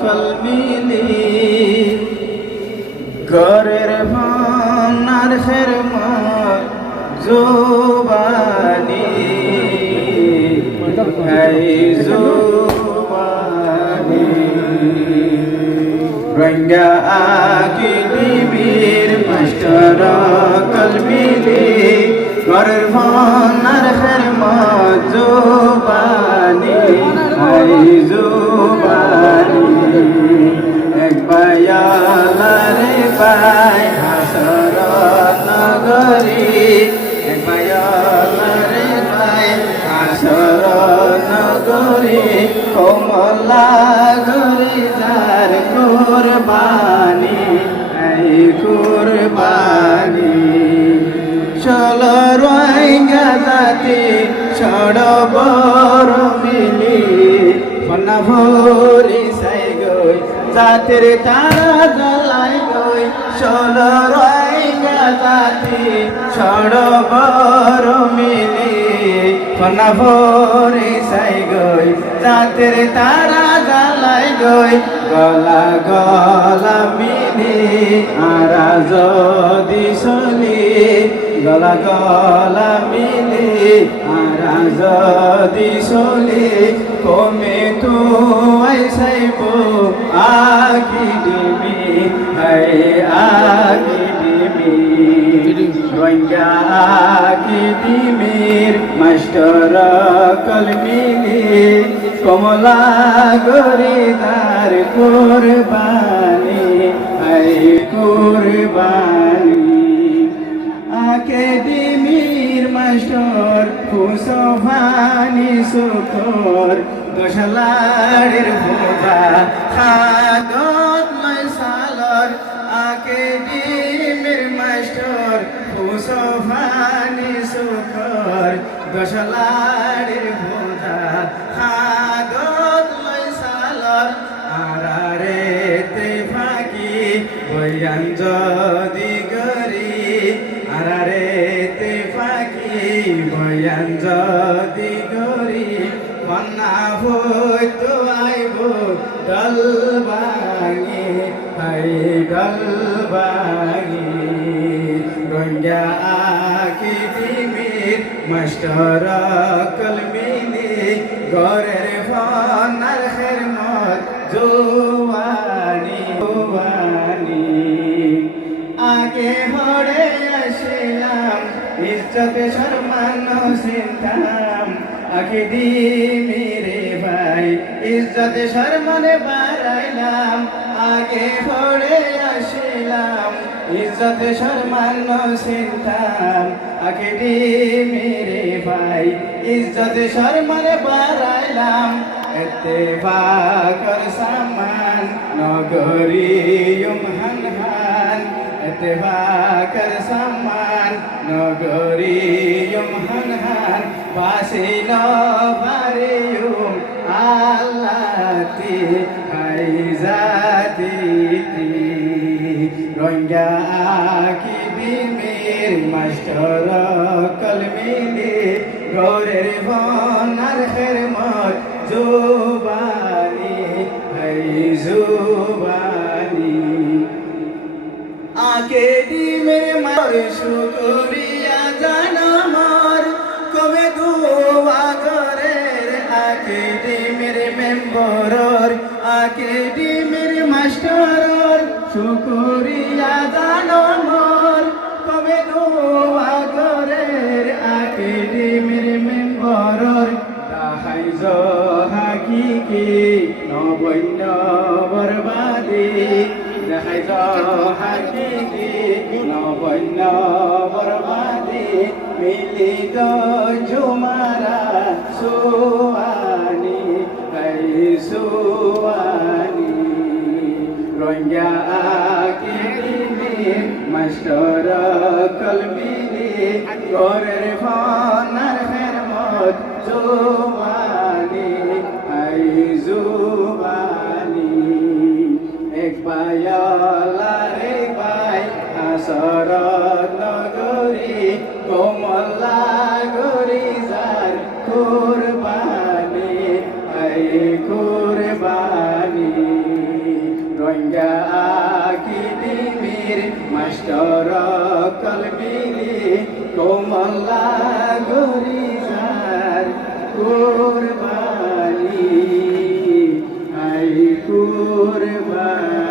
কলমিলি ঘরের ভানার খেরমত জুবানি এই জুবানি রঙ্গা আকি দিবির মাস্টার কলমিলি ঘরের ভানার খেরমত জুবানি এই জুবানি এক বায়ালারে পাই হাসরত নগরী এক বায়ালারে পাই হাসরত নগরী কমলা গরি যার কুরবানি এই কুরবানি চলো রোহিঙ্গা জাতি ছড় বড় মিলি ফনা ভরি সাই গই জাতির তারা জ্বালাই গই চলো রোহিঙ্গা জাতি ছড় বড় মিলি ফনা ভরি সাই গই জাতির তারা জ্বালাই গই গলা গলা মিলি আরা যদি চলি গলা গলা মিলি আরা যদি চলি কমে তুই সাইব আগি ডিমি হাই আগি ডিমি রঙ্গা আগি ডিমির মাস্টার কলমিলি কমলা গরিদার কুরবানি হাই কুরবানি আকেডেমির মাস্টার ফুসফানি সুকর দশলাড়ের ভোজা খাদত মশালর আকেডেমির মাস্টার ফুসফানি সুকর দশলাড়ের ভোজা খাদত মশালর আরারে তে ফাঁকি বয়ান যদি গরি আরারে তে ফাঁকি বয়ান যদি গরি কন্যা হইতো আইব দল ভাঙি হাই দল ভাঙি রঙ্গা আকি দিমির মাস্টার কলমিলি ঘরের ফনার খেরমত জোয়ানি জোয়ানি আগে হরে আসিলাম ইজ্জতে সম্মান চিন্তাম আগে দি মেরে ভাই ইজ্জতে সম্মানে বাড়াইলাম আগে হরে আসিলাম ইজ্জতে সম্মান চিন্তাম আগে দি মেরে ভাই ইজ্জতে সম্মানে বাড়াইলাম ইত্তেফাকর সামান নগরীয়ুম হানহান ইত্তেফাকর সামান নগরীয়ুম হানহান বাসিন বারিয়ুম আল্লাতি হাইজাতি রঙ্গা আকি দিমের মাস্টার কলমিলি ঘরের বনার খেরমত জুবানি হাই জুবানি আকেডেমির মার শুকরিয়া জানামার কবে দোয়া করের আকেডেমির মেম্বরর আকেডেমির মাস্টারর শুকরিয়া জানামার কবে দোয়া করের আকেডেমির মেম্বরর তাহাইজ হাকিকি নবৈন্য বরবাদি দেখাইজ হাকিকি নবৈন্য বরবাদি মিলিত জুমারা সুয়ানি হাই সুয়ানি রঙ্গা আকিদিমির মাস্টার কলমিলি ঘরের ফনার খেরমত জুবানি হাই জুবানি এক বায়ালারে পাই হাসরত নগরী কমলা গরি যার কুরবানি হাই কুরবানি হইলে কমলা গরিসার কুরবানি আই কুরবানি